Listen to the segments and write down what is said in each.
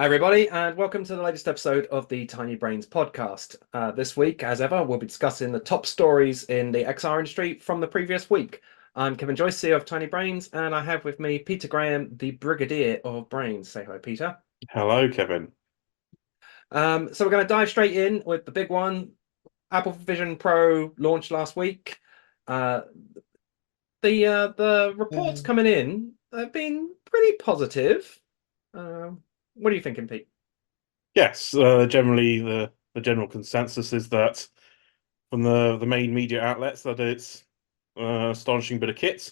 Hi, everybody, and welcome to the latest episode of the Tiny Brains podcast. This week, as ever, we'll be discussing the top stories in the XR industry from the previous week. I'm Kevin Joyce, CEO of Tiny Brains, and I have with me Peter Graham, the Brigadier of Brains. Say hi, Peter. Hello, Kevin. So we're going to dive straight in with the big one. Apple Vision Pro launched last week. Uh, the reports coming in have been pretty positive. What are you thinking, Pete? Yes, generally the general consensus is that from the main media outlets that it's astonishing bit of kit,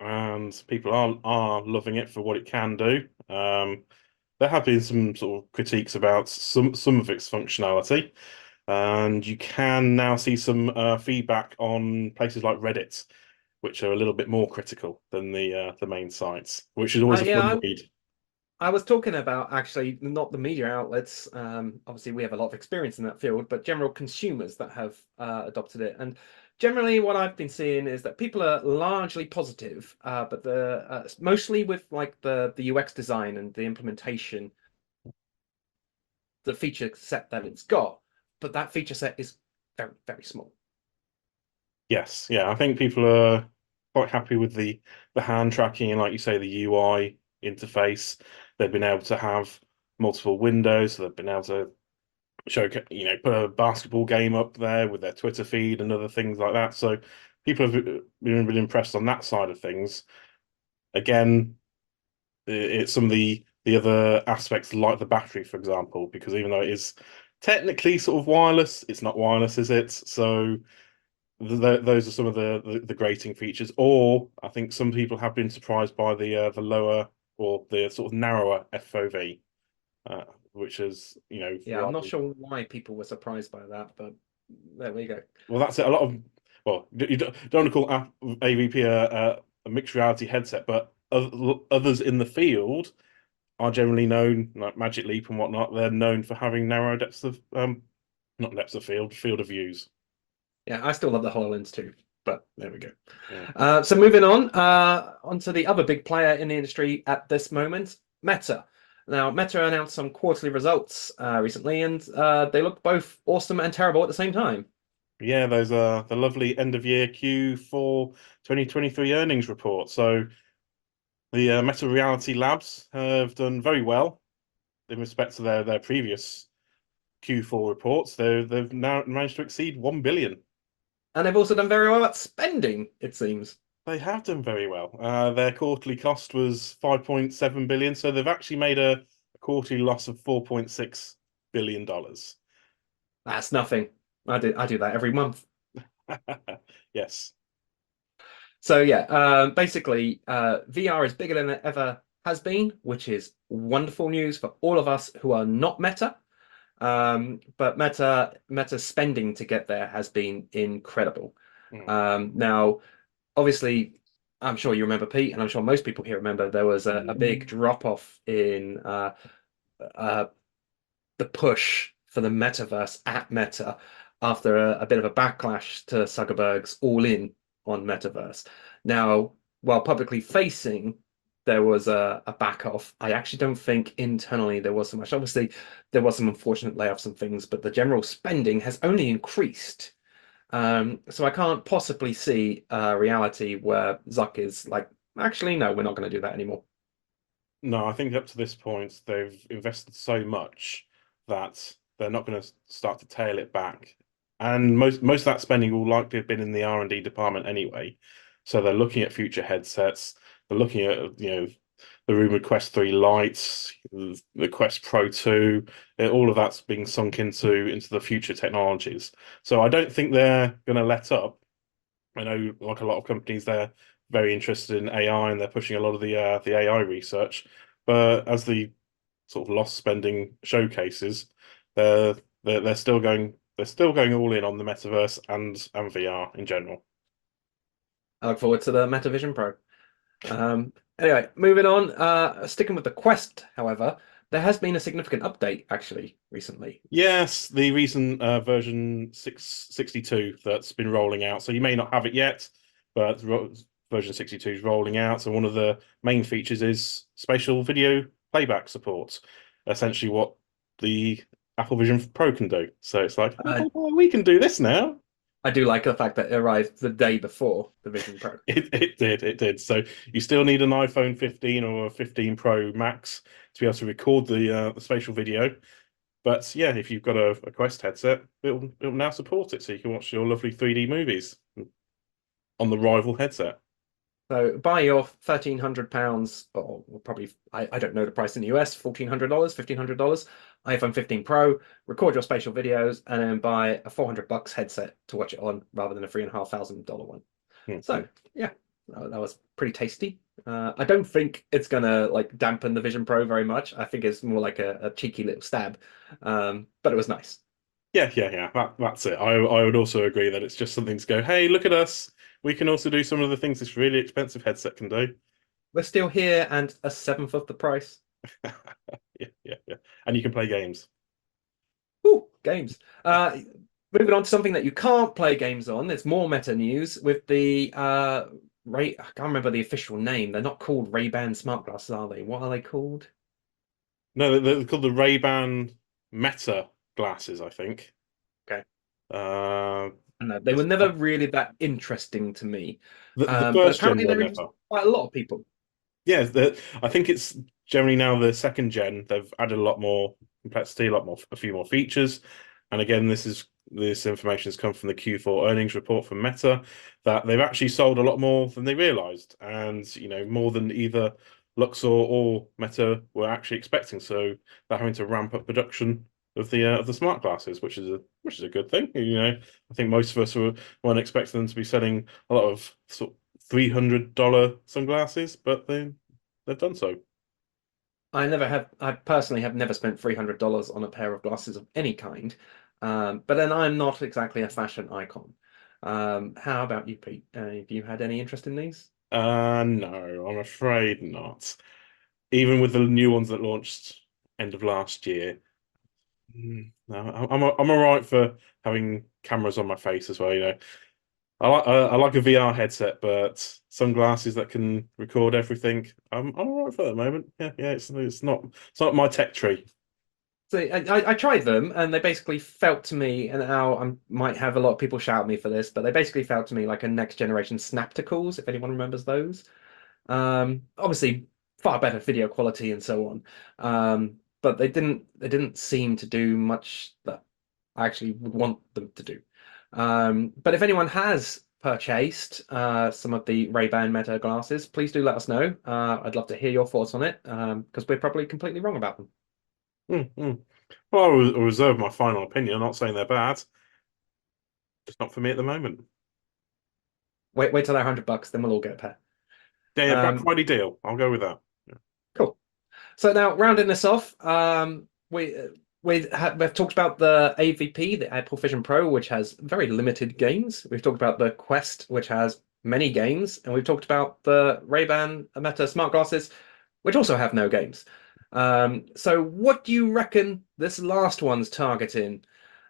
and people are loving it for what it can do. There have been some sort of critiques about some of its functionality, and you can now see some feedback on places like Reddit, which are a little bit more critical than the main sites, which is always a Yeah, fun read. I was talking about actually not the media outlets. Obviously, we have a lot of experience in that field, but general consumers that have adopted it. And generally, what I've been seeing is that people are largely positive, but the mostly with like the UX design and the implementation, the feature set that it's got. But that feature set is very, very small. Yes, yeah, I think people are quite happy with the hand tracking and, like you say, the UI interface. They've been able to have multiple windows, so they've been able to show, put a basketball game up there with their Twitter feed and other things like that. So people have been really impressed on that side of things. Again, it's some of the other aspects, like the battery, for example, because even though it is technically sort of wireless, it's not wireless, is it? So those are some of the grating features. Or I think some people have been surprised by the lower or the sort of narrower FOV, uh, which is Yeah, I'm rather not sure why people were surprised by that, but there we go. well. That's it. A lot of you don't want to call AVP a mixed reality headset, but others in the field are generally known, like Magic Leap and whatnot. They're known for having narrow depths of not depths of field of views. Yeah, I still love the HoloLens too, but there we go. Yeah. So moving on, onto the other big player in the industry at this moment, Meta. Now, Meta announced some quarterly results recently, and they look both awesome and terrible at the same time. Yeah, those are the lovely end of year Q4 2023 earnings report. So the Meta Reality Labs have done very well in respect to their previous Q4 reports. They've now managed to exceed 1 billion. And they've also done very well at spending, it seems. They have done very well. Their quarterly cost was 5.7 billion, so they've actually made a quarterly loss of 4.6 billion dollars. That's nothing. I do that every month. Yes. So yeah, basically, VR is bigger than it ever has been, which is wonderful news for all of us who are not Meta. But Meta's spending to get there has been incredible. Mm. Now, obviously, I'm sure you remember, Pete, and I'm sure most people here remember there was a big drop off in uh, the push for the metaverse at Meta after a bit of a backlash to Zuckerberg's all in on metaverse. Now, while publicly facing, there was a back off. I actually don't think internally there was so much. Obviously, there was some unfortunate layoffs and things, but the general spending has only increased. So I can't possibly see a reality where Zuck is like, actually, no, we're not going to do that anymore. No, I think up to this point they've invested so much that they're not going to start to tail it back. And most of that spending will likely have been in the R&D department anyway. So they're looking at future headsets. They're looking at the rumored Quest 3 Lights, the Quest Pro 2. All of that's being sunk into the future technologies. So I don't think they're going to let up. I know, like a lot of companies, they're very interested in AI and they're pushing a lot of the AI research. But as the sort of loss spending showcases, they're they're still going all in on the metaverse and VR in general. I look forward to the Meta Vision Pro. Anyway, moving on. Sticking with the Quest, however, there has been a significant update actually recently. Yes, the recent version 662 that's been rolling out. So you may not have it yet, but version 62 is rolling out. So one of the main features is spatial video playback support. essentially what the Apple Vision Pro can do. So it's like, Uh, oh, we can do this now. I do like the fact that it arrived the day before the Vision Pro. It did. So you still need an iPhone 15 or a 15 Pro Max to be able to record the spatial video. But yeah, if you've got a Quest headset, it'll now support it, so you can watch your lovely 3D movies on the rival headset. So buy your £1,300, or probably I don't know the price in the US, $1,400, $1,500 iPhone 15 Pro, record your spatial videos, and then buy a $400 headset to watch it on rather than a $3,500 one. Mhm. So yeah, that was pretty tasty. I don't think it's gonna like dampen the Vision Pro very much. I think it's more like a cheeky little stab, but it was nice. Yeah. That's it. I would also agree that it's just something to go, hey, look at us. We can also do some of the things this really expensive headset can do. We're still here and a seventh of the price. Yeah. And you can play games. Ooh, games. Moving on to something that you can't play games on. It's more meta news with the Ray. I can't remember the official name. They're not called Ray-Ban smart glasses, are they? What are they called? No, they're called the Ray-Ban Meta glasses, I think. Okay. Uh, No, they were it's never really that interesting to me. the But first gen apparently were they're interesting never. to quite a lot of people. Yeah, I think it's generally now the second gen. They've added a lot more complexity, a few more features. And again, this information has come from the Q4 earnings report from Meta that they've actually sold a lot more than they realized, and more than either Luxor or Meta were actually expecting. So they're having to ramp up production of the smart glasses, which is a good thing. I think most of us weren't expecting them to be selling a lot of sort of $300 sunglasses, but they've done so. I personally have never spent $300 on a pair of glasses of any kind. But then I'm not exactly a fashion icon. How about you, Pete? Have you had any interest in these? No, I'm afraid not. Even with the new ones that launched end of last year. No, I'm all right for having cameras on my face as well. I like a VR headset, but sunglasses that can record everything. I'm all right for that at the moment. Yeah. It's not my tech tree. So I tried them, and they basically felt to me, and now I might have a lot of people shout at me for this, but they basically felt to me like a next generation Snapticals, if anyone remembers those. Obviously, far better video quality and so on. But they didn't seem to do much that I actually would want them to do. But if anyone has purchased some of the Ray-Ban Meta glasses, please do let us know. I'd love to hear your thoughts on it because we're probably completely wrong about them. Mm. Well, I'll reserve my final opinion. I'm not saying they're bad, just not for me at the moment. Wait till they're $100, then we'll all get a pair. Yeah, Black Um, Friday deal. I'll go with that. cool. So now rounding this off, we've talked about the AVP, the Apple Vision Pro, which has very limited games. We've talked about the Quest, which has many games, and we've talked about the Ray-Ban Meta smart glasses, which also have no games. So what do you reckon this last one's targeting?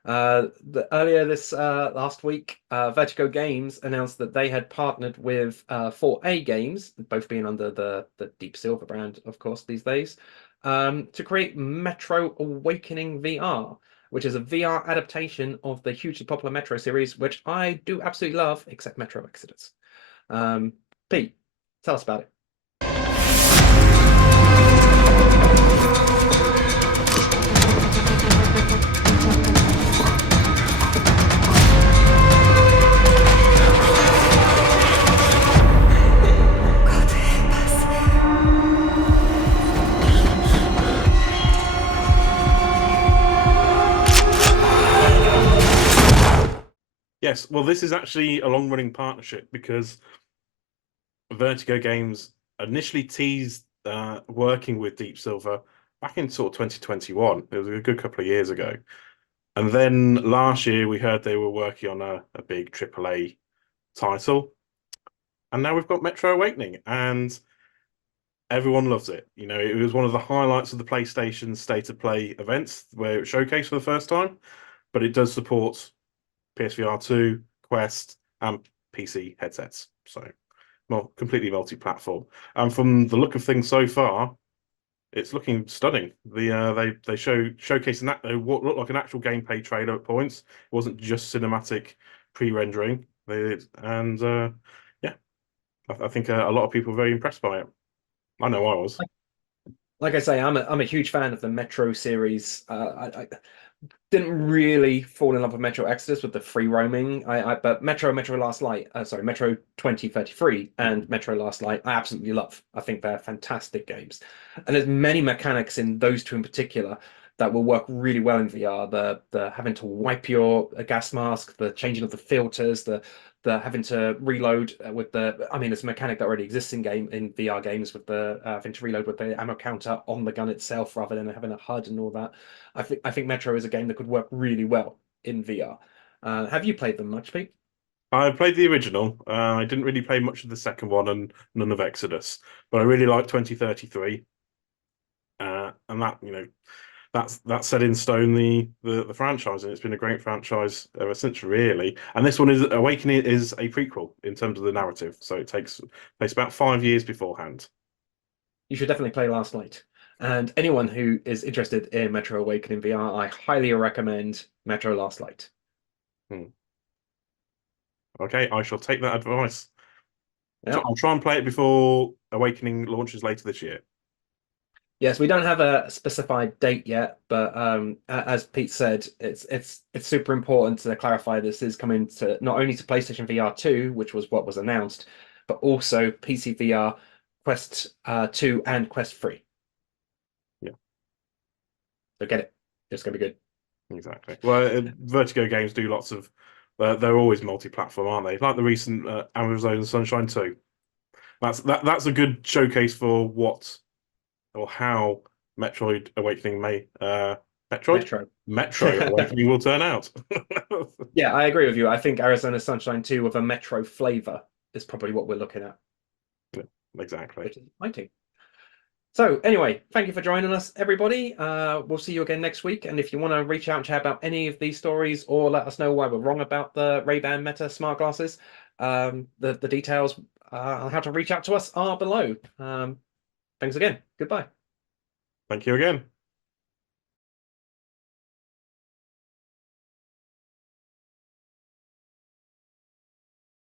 Earlier this last week, Vertigo Games announced that they had partnered with 4A Games, both being under the Deep Silver brand, of course, these days, to create Metro Awakening VR, which is a VR adaptation of the hugely popular Metro series, which I do absolutely love, except Metro Exodus. Um, Pete, tell us about it. Yes, well, this is actually a long-running partnership because Vertigo Games initially teased working with Deep Silver back in sort of 2021. It was a good couple of years ago. And then last year we heard they were working on a big AAA title. And now we've got Metro Awakening, and everyone loves it. It was one of the highlights of the PlayStation State of Play events where it was showcased for the first time, but it does support PSVR 2, Quest, and PC headsets. So, well, completely multi-platform. And from the look of things so far, it's looking stunning. They showcasing that what looked like an actual gameplay trailer at points. It wasn't just cinematic pre-rendering. And yeah, I think a lot of people were very impressed by it. I know I was. Like I say, I'm a huge fan of the Metro series. I didn't really fall in love with Metro Exodus with the free roaming. But Metro Last Light, sorry, Metro 2033 and Metro Last Light, I absolutely love. I think they're fantastic games, and there's many mechanics in those two in particular that will work really well in VR. The having to wipe your gas mask, the changing of the filters, the having to reload with the. I mean, it's a mechanic that already exists in VR games with the having to reload with the ammo counter on the gun itself rather than having a HUD and all that. I think Metro is a game that could work really well in VR. Have you played them much, Pete? I played the original. I didn't really play much of the second one and none of Exodus, but I really liked 2033. And that that's set in stone the franchise, and it's been a great franchise ever since, really. And this one is Awakening is a prequel in terms of the narrative, so it takes place about 5 years beforehand. You should definitely play Last Light. And anyone who is interested in Metro Awakening VR, I highly recommend Metro Last Light. Hmm. Okay, I shall take that advice. Yeah. I'll try and play it before Awakening launches later this year. Yes, we don't have a specified date yet, but as Pete said, it's super important to clarify this is coming to not only to PlayStation VR 2, which was what was announced, but also PC VR, Quest 2 and Quest 3. Yeah, So get it. It's gonna be good. exactly. Well, Vertigo games do lots of. They're always multi-platform, aren't they? Like the recent Amazon Sunshine 2. That's a good showcase for what or how Metroid Awakening may Metroid Metro. Metro Awakening will turn out. Yeah, I agree with you. I think Arizona Sunshine 2 with a Metro flavor is probably what we're looking at, Yeah, exactly. which is exciting. So anyway, thank you for joining us, everybody. We'll see you again next week. And if you want to reach out and chat about any of these stories or let us know why we're wrong about the Ray-Ban Meta smart glasses, the details on how to reach out to us are below. Thanks again. Goodbye. Thank you again.